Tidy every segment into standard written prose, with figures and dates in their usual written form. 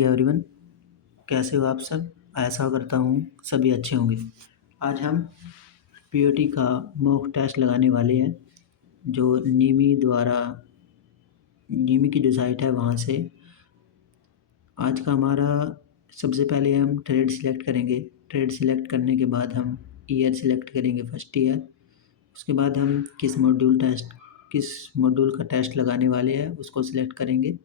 Everyone, कैसे हो आप सब। ऐसा करता हूँ सभी अच्छे होंगे। आज हम पीओटी का मॉक टेस्ट लगाने वाले हैं, जो नीमी की जो साइट है वहाँ से। आज का हमारा सबसे पहले हम ट्रेड सिलेक्ट करेंगे। ट्रेड सिलेक्ट करने के बाद हम ईयर सिलेक्ट करेंगे, फर्स्ट ईयर। उसके बाद हम किस मॉड्यूल का टेस्ट लगाने वाले हैं उसको सिलेक्ट करेंगे।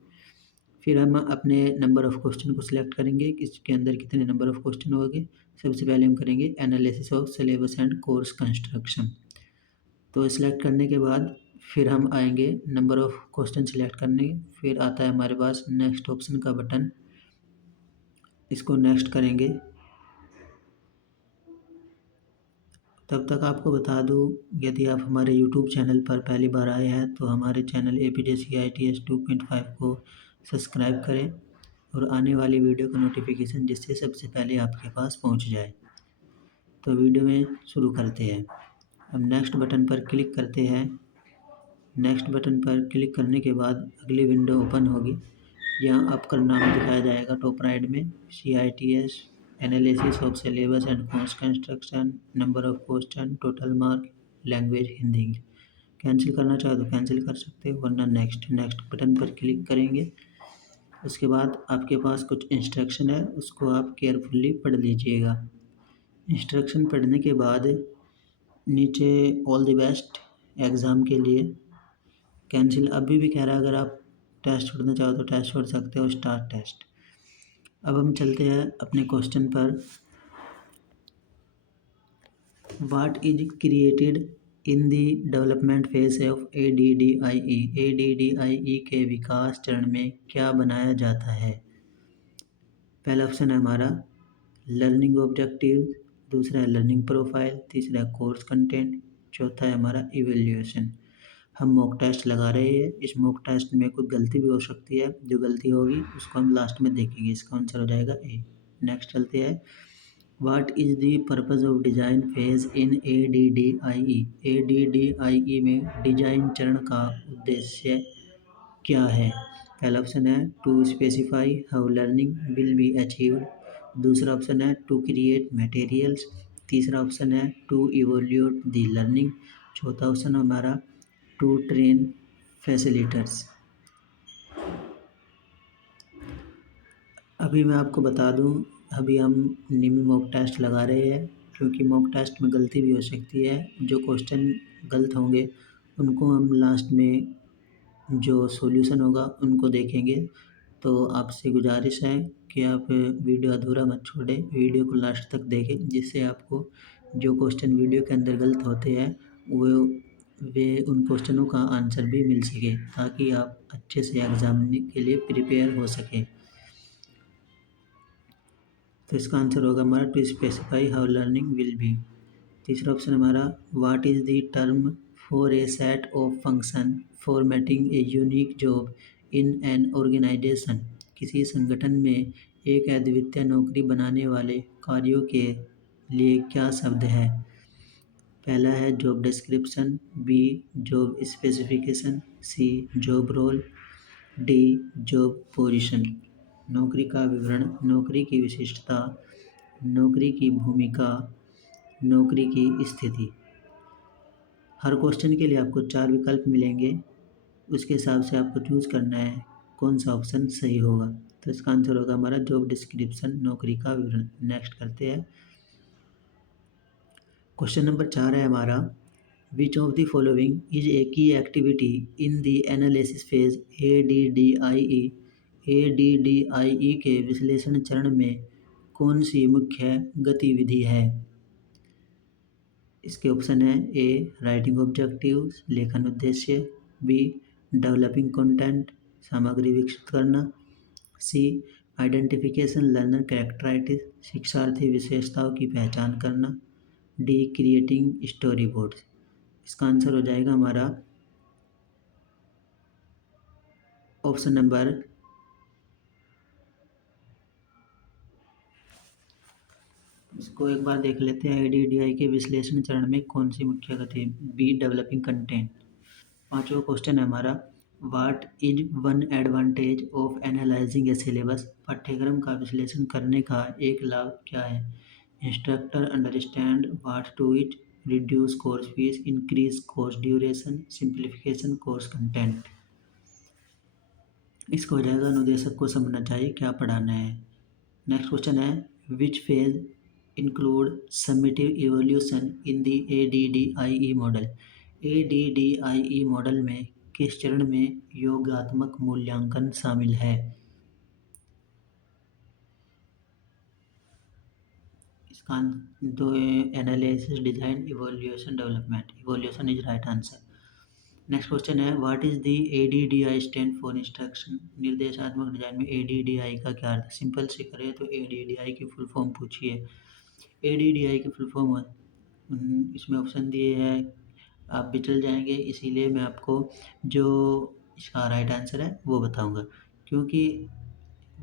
फिर हम अपने नंबर ऑफ़ क्वेश्चन को सिलेक्ट करेंगे कि इसके अंदर कितने नंबर ऑफ़ क्वेश्चन होंगे। सबसे पहले हम करेंगे analysis of syllabus and course construction. तो सिलेक्ट करने के बाद फिर हम आएंगे नंबर ऑफ़ क्वेश्चन सिलेक्ट करने। फिर आता है हमारे पास नेक्स्ट ऑप्शन का बटन, इसको नेक्स्ट करेंगे। तब तक आपको बता दूं, यदि आप हमारे यूट्यूब चैनल पर पहली बार आए हैं तो हमारे चैनल APJCITS 2.5 को सब्सक्राइब करें और आने वाली वीडियो का नोटिफिकेशन जिससे सबसे पहले आपके पास पहुंच जाए। तो वीडियो में शुरू करते हैं। हम नेक्स्ट बटन पर क्लिक करते हैं। नेक्स्ट बटन पर क्लिक करने के बाद अगली विंडो ओपन होगी। यहाँ आपका नाम दिखाया जाएगा टॉप राइट में, CITS analysis of syllabus and course construction, number of question, total mark, language Hindi. Cancel करना चाहो तो कैंसिल कर सकते हो, वरना नेक्स्ट बटन पर क्लिक करेंगे। उसके बाद आपके पास कुछ इंस्ट्रक्शन है, उसको आप केयरफुली पढ़ लीजिएगा। इंस्ट्रक्शन पढ़ने के बाद नीचे ऑल द बेस्ट एग्ज़ाम के लिए कैंसिल अभी भी कह रहा है। अगर आप टेस्ट छोड़ना चाहो तो टेस्ट छोड़ सकते हो, स्टार्ट टेस्ट। अब हम चलते हैं अपने क्वेश्चन पर। What is created in the development phase of ADDIE। ADDIE के विकास चरण में क्या बनाया जाता है। पहला ऑप्शन है हमारा लर्निंग ऑब्जेक्टिव, दूसरा है लर्निंग प्रोफाइल, तीसरा है कोर्स कंटेंट, चौथा है हमारा इवेल्यूएशन। हम मॉक टेस्ट लगा रहे हैं, इस मॉक टेस्ट में कोई गलती भी हो सकती है। जो गलती होगी उसको हम लास्ट में देखेंगे। इसका आंसर हो जाएगा ए। नेक्स्ट चलते हैं। What is the purpose of design phase in ADDIE। ADDIE में डिजाइन चरण का उद्देश्य क्या है। पहला ऑप्शन है to specify how learning will be achieved, दूसरा ऑप्शन है टू क्रिएट मटेरियल्स, तीसरा ऑप्शन है टू इवोल्यूट द लर्निंग, चौथा ऑप्शन हमारा टू ट्रेन फैसिलिटेटर्स। अभी मैं आपको बता दूं, अभी हम नीमी मॉक टेस्ट लगा रहे हैं, क्योंकि मॉक टेस्ट में गलती भी हो सकती है। जो क्वेश्चन गलत होंगे उनको हम लास्ट में जो सॉल्यूशन होगा उनको देखेंगे। तो आपसे गुजारिश है कि आप वीडियो अधूरा मत छोड़ें, वीडियो को लास्ट तक देखें, जिससे आपको जो क्वेश्चन वीडियो के अंदर गलत होते हैं वे उन क्वेश्चनों का आंसर भी मिल सके, ताकि आप अच्छे से एग्ज़ाम के लिए प्रिपेयर हो सकें। तो इसका आंसर होगा हमारा to specify how learning will be. तीसरा ऑप्शन हमारा what is the term for a set of function formatting a unique job in an organisation. किसी संगठन में एक अद्वितीय नौकरी बनाने वाले कार्यों के लिए क्या शब्द है। पहला है job description, B job specification, C job role, D job position. नौकरी का विवरण, नौकरी की विशिष्टता, नौकरी की भूमिका, नौकरी की स्थिति। हर क्वेश्चन के लिए आपको 4 विकल्प मिलेंगे, उसके हिसाब से आपको चूज़ करना है कौन सा ऑप्शन सही होगा। तो इसका आंसर होगा हमारा जॉब डिस्क्रिप्शन, नौकरी का विवरण। नेक्स्ट करते हैं। क्वेश्चन नंबर 4 है हमारा which of the following is a key activity in the analysis phase ADDIE। ADDIE के विश्लेषण चरण में कौन सी मुख्य गतिविधि है। इसके ऑप्शन है ए राइटिंग ऑब्जेक्टिव्स, लेखन उद्देश्य, बी डेवलपिंग कंटेंट, सामग्री विकसित करना, सी आइडेंटिफिकेशन लर्नर कैरेक्टराइटिस, शिक्षार्थी विशेषताओं की पहचान करना, डी क्रिएटिंग स्टोरी बोर्ड्स। इसका आंसर हो जाएगा हमारा ऑप्शन नंबर इसको एक बार देख लेते हैं। ADDIE के विश्लेषण चरण में कौन सी मुख्य गति, बी डेवलपिंग कंटेंट। पांचवा क्वेश्चन है हमारा what is one advantage of analysing a syllabus? पाठ्यक्रम का विश्लेषण करने का एक लाभ क्या है? Instructor understand what to it, reduce course fees, increase course duration, simplification course content. इसको हो जाएगा अनुदेशक को समझना चाहिए क्या पढ़ाना है। नेक्स्ट क्वेश्चन है which phase include summative evolution in the ADDIE model? ADDIE model में किस चरण में योगात्मक मूल्यांकन शामिल है? इसका दो analysis, design, evolution, development. Evolution is right answer. Next question है what is the ADDI stand for? Instruction निर्देशात्मक डिजाइन में ADDI का क्या अर्थ है? सिंपल से करें तो ADDI की फुल फॉर्म पूछिए। ADDI की फुल फॉर्म इसमें ऑप्शन दिए हैं, आप भी चल जाएंगे, इसीलिए मैं आपको जो इसका राइट आंसर है वो बताऊंगा, क्योंकि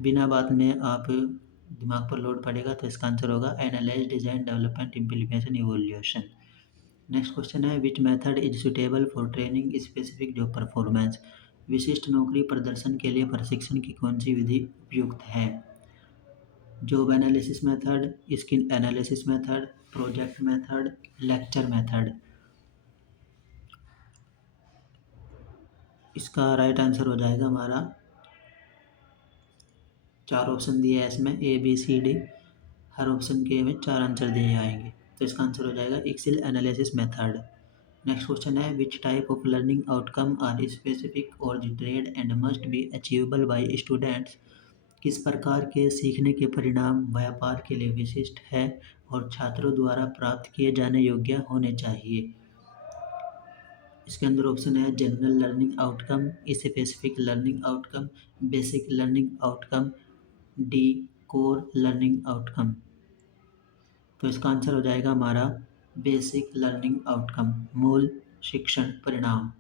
बिना बात में आप दिमाग पर लोड पड़ेगा। तो इसका आंसर होगा analyze, design, development, implementation, evolution. Next question है which method is suitable for training specific job performance? विशिष्ट नौकरी प्रदर्शन के लिए प्रशिक्षण की कौन सी विधि उपयुक्त है? Job analysis method, skill analysis method, project method, lecture method. इसका राइट आंसर हो जाएगा हमारा, चार ऑप्शन दिए हैं इसमें ABCD, हर ऑप्शन के में चार आंसर दिए आएंगे, तो इसका आंसर हो जाएगा excel analysis method. Next question है which type of learning outcome are specific और trade and must be achievable by students? किस प्रकार के सीखने के परिणाम व्यापार के लिए विशिष्ट है और छात्रों द्वारा प्राप्त किए जाने योग्य होने चाहिए? इसके अंदर ऑप्शन है general learning outcome, specific learning outcome, basic learning outcome, D core learning outcome. तो इसका आंसर हो जाएगा हमारा बेसिक लर्निंग आउटकम, मूल शिक्षण परिणाम।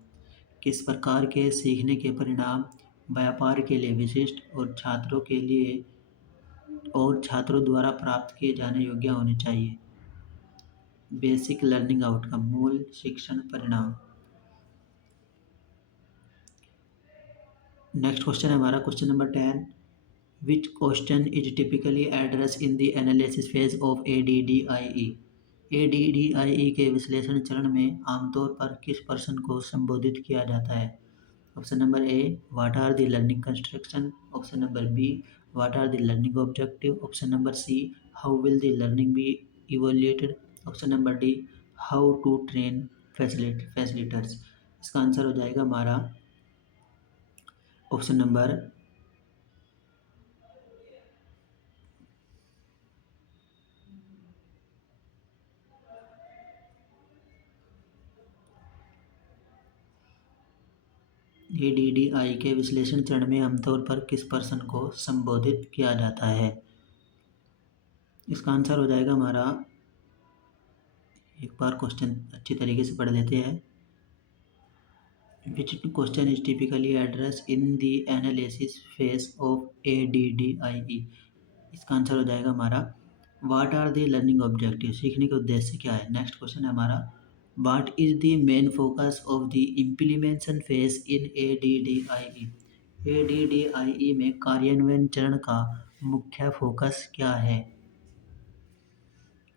किस प्रकार के सीखने के परिणाम व्यापार के लिए विशिष्ट और छात्रों द्वारा प्राप्त किए जाने योग्य होने चाहिए? बेसिक लर्निंग आउटकम, मूल शिक्षण परिणाम। नेक्स्ट क्वेश्चन है हमारा question number 10 which question is typically address in the analysis phase of ADDIE? ADDIE के विश्लेषण चरण में आमतौर पर किस प्रश्न को संबोधित किया जाता है? Option number A what are the learning construction, option number B what are the learning objective, option number C how will the learning be evoluted, option number D how to train facilitators. इसका answer हो जाएगा हमारा option number ADDIE के विश्लेषण चरण में आमतौर पर किस प्रश्न को संबोधित किया जाता है? इसका आंसर हो जाएगा हमारा, एक बार क्वेश्चन अच्छी तरीके से पढ़ लेते हैं। Which question is typically address in the analysis phase of ADDIE? इसका आंसर हो जाएगा हमारा what are the learning objective, सीखने के उद्देश्य क्या है। नेक्स्ट क्वेश्चन है हमारा what is the main focus of the implementation phase in ADDIE? ADDIE में कार्यान्वयन चरण का मुख्य फोकस क्या है?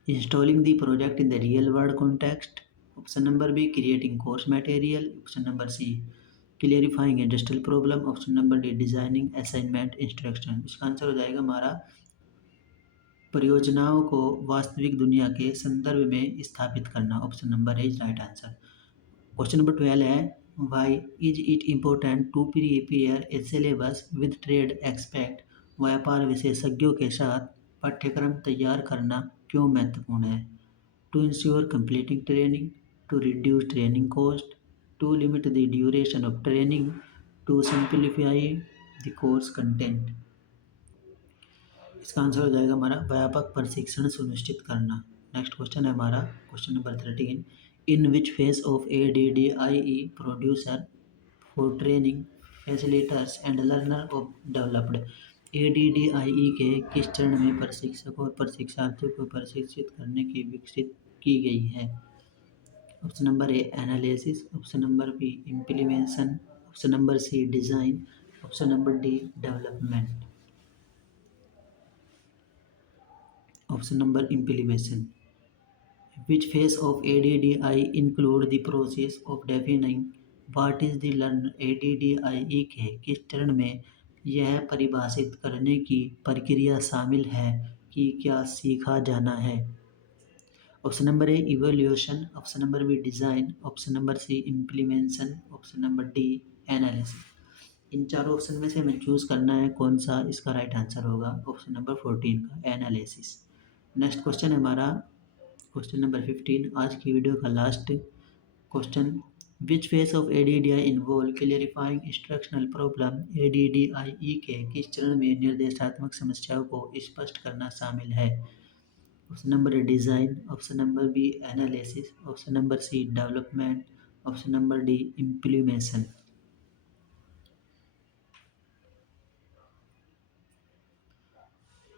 Installing the project in the real world context, option number B creating course material, option number C clarifying industrial problem, option number D designing assignment instruction। इसका answer हो जाएगा हमारा परियोजनाओं को वास्तविक दुनिया के संदर्भ में स्थापित करना, option number A is right answer. Question number 12 है why is it important to prepare a syllabus with trade expert? व्यापार विशेषज्ञों के साथ पाठ्यक्रम तैयार करना क्यों महत्वपूर्ण है? To ensure completing training, to reduce training cost, to limit the duration of training, to simplify the course content. इसका आंसर हो जाएगा हमारा व्यापक प्रशिक्षण सुनिश्चित करना। नेक्स्ट क्वेश्चन है हमारा question number 13 in which phase of ADDIE producer for training facilitators and learner of developed? ADDIE के किस चरण में प्रशिक्षक और प्रशिक्षार्थियों को प्रशिक्षित करने की विकसित की गई है? Option number A analysis, option number B implementation, option number C design, option number D development, option number implementation. Which phase of ADDIE include the process of defining what is the learn ADDIE के किस चरण में यह परिभाषित करने की प्रक्रिया शामिल है कि क्या सीखा जाना है। Option number A evolution, option number B design, option number C implementation, option number D analysis. इन चारों ऑप्शन में से हमें चूज़ करना है कौन सा इसका राइट आंसर होगा। ऑप्शन नंबर 14 का एनालिसिस। नेक्स्ट क्वेश्चन है हमारा क्वेश्चन नंबर 15, आज की वीडियो का last question. Which phase of ADDIE involve clarifying instructional problem. ADDIE के किस चरण में निर्देशात्मक समस्याओं को स्पष्ट करना शामिल है। Option number A design, option number B analysis, option number C development, option number D implementation.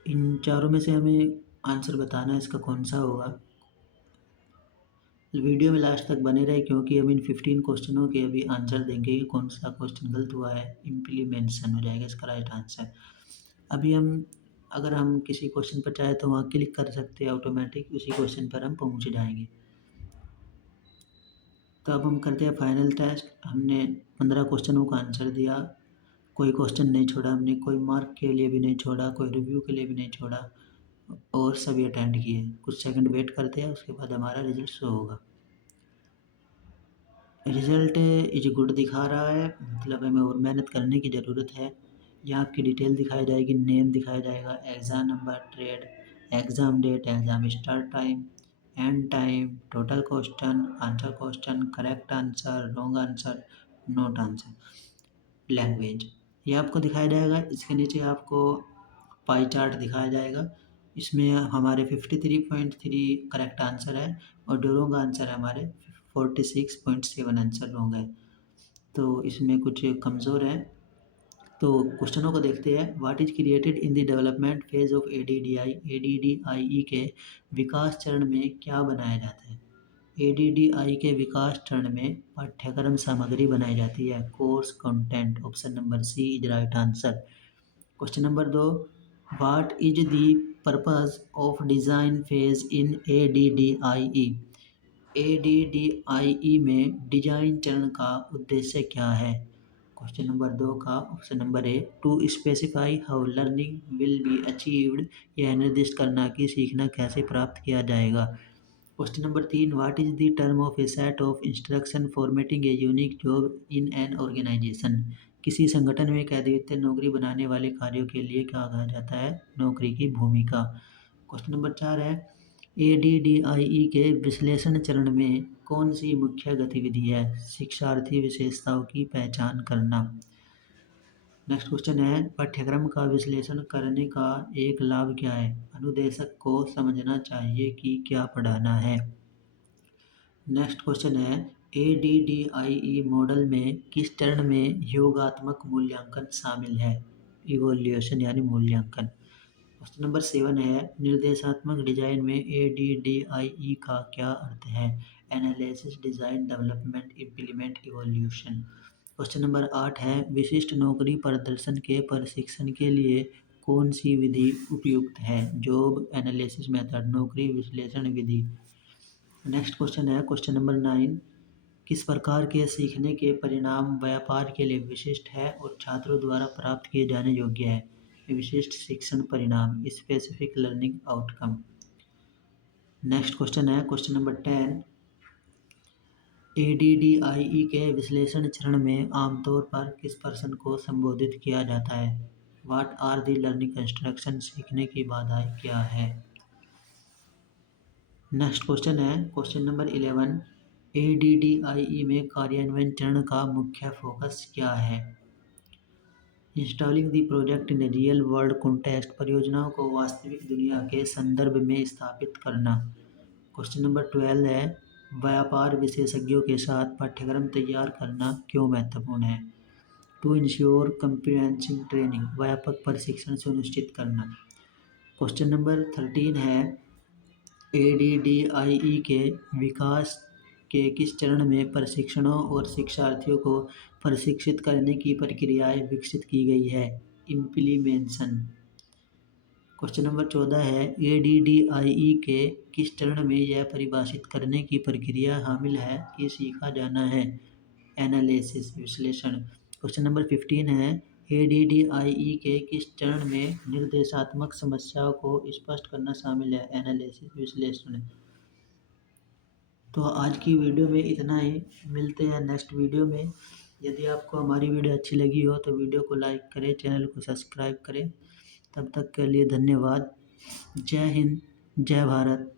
इन चारों में से हमें आंसर बताना है इसका कौन सा होगा। वीडियो में लास्ट तक बने रहे क्योंकि हम इन 15 क्वेश्चनों के अभी आंसर देंगे कि कौन सा क्वेश्चन गलत हुआ है। इम्प्लीमेशन हो जाएगा इसका राइट आंसर। अभी हम अगर हम किसी क्वेश्चन पर चाहे तो वहाँ क्लिक कर सकते हैं, ऑटोमेटिक उसी क्वेश्चन पर हम पहुँच जाएंगे। तो अब हम करते हैं फाइनल टेस्ट। हमने 15 क्वेश्चनों का आंसर दिया, कोई क्वेश्चन नहीं छोड़ा हमने, कोई मार्क के लिए भी नहीं छोड़ा, कोई रिव्यू के लिए भी नहीं छोड़ा, और सभी अटेंड किए। कुछ सेकंड वेट करते हैं, उसके बाद हमारा रिजल्ट शो होगा। रिजल्ट इज गुड दिखा रहा है, मतलब हमें और मेहनत करने की ज़रूरत है। यहाँ आपकी डिटेल दिखाई जाएगी, नेम दिखाया जाएगा, exam number, trade, exam date, exam start time, end time, total question, answer question, correct answer, wrong answer, not answer, language, ये आपको दिखाया जाएगा। इसके नीचे आपको पाई चार्ट दिखाया जाएगा। इसमें हमारे 53.3 करेक्ट आंसर है और जो रॉन्ग आंसर है हमारे 46.7 आंसर रॉन्ग है, तो इसमें कुछ कमज़ोर है। तो क्वेश्चनों को देखते हैं। What is created in the development phase of ADDIE के विकास चरण में क्या बनाया जाता है। ADDIE के विकास चरण में पाठ्यक्रम सामग्री बनाई जाती है, course content. Option number C is right answer. Question number 2, what is the purpose of design phase in ADDIE। ADDIE में डिजाइन चरण का उद्देश्य क्या है। क्वेश्चन नंबर 2 का option number A to specify how learning will be achieved, यह निर्दिष्ट करना कि सीखना कैसे प्राप्त किया जाएगा। Question number 3, what is the term of a set of instruction formatting a unique job in an organisation. किसी संगठन में एक अद्वितीय नौकरी बनाने वाले कार्यों के लिए क्या कहा जाता है, नौकरी की भूमिका। क्वेश्चन नंबर 4 है ADDIE के विश्लेषण चरण में कौन सी मुख्य गतिविधि है, शिक्षार्थी विशेषताओं की पहचान करना। नेक्स्ट क्वेश्चन है पाठ्यक्रम का विश्लेषण करने का एक लाभ क्या है, अनुदेशक को समझना चाहिए कि क्या पढ़ाना है। नेक्स्ट क्वेश्चन है ADDIE मॉडल में किस चरण में योगात्मक मूल्यांकन शामिल है, इवोल्यूशन यानी मूल्यांकन। क्वेश्चन नंबर 7 है निर्देशात्मक डिजाइन में ADDIE का क्या अर्थ है, analysis, design, development, implement, evolution. Question number 8 है विशिष्ट नौकरी प्रदर्शन के प्रशिक्षण के लिए कौन सी विधि उपयुक्त है, जॉब एनालिसिस मेथड, नौकरी विश्लेषण विधि। नेक्स्ट क्वेश्चन है क्वेश्चन नंबर 9, किस प्रकार के सीखने के परिणाम व्यापार के लिए विशिष्ट है और छात्रों द्वारा प्राप्त किए जाने योग्य है, विशिष्ट शिक्षण परिणाम, specific learning outcome. Next question है क्वेश्चन नंबर 10, ADDIE के विश्लेषण चरण में आमतौर पर किस प्रश्न को संबोधित किया जाता है, what are the learning construction, सीखने की बाधाएं क्या है। नेक्स्ट क्वेश्चन है क्वेश्चन नंबर 11, ADDIE में कार्यान्वयन चरण का मुख्य फोकस क्या है, installing the project in real world context, परियोजनाओं को वास्तविक दुनिया के संदर्भ में स्थापित करना। क्वेश्चन नंबर 12 है व्यापार विशेषज्ञों के साथ पाठ्यक्रम तैयार करना क्यों महत्वपूर्ण है, टू इंश्योर कंप्रिहेंसिव ट्रेनिंग, व्यापक प्रशिक्षण सुनिश्चित करना। क्वेश्चन नंबर 13 है ADDIE के विकास के किस चरण में प्रशिक्षणों और शिक्षार्थियों को प्रशिक्षित करने की प्रक्रियाएं विकसित की गई है? इम्प्लीमेंशन। क्वेश्चन नंबर 14 है ADDIE के किस चरण में यह परिभाषित करने की प्रक्रिया शामिल है कि सीखा जाना है? एनालिसिस, विश्लेषण। क्वेश्चन नंबर 15 है ADDIE के किस चरण में निर्देशात्मक समस्याओं को स्पष्ट करना शामिल है? एनालिसिस, विश्लेषण। तो आज की वीडियो में इतना ही, मिलते हैं नेक्स्ट वीडियो में। यदि आपको हमारी वीडियो अच्छी लगी हो तो वीडियो को लाइक करें, चैनल को सब्सक्राइब करें। तब तक के लिए धन्यवाद। जय हिंद, जय भारत।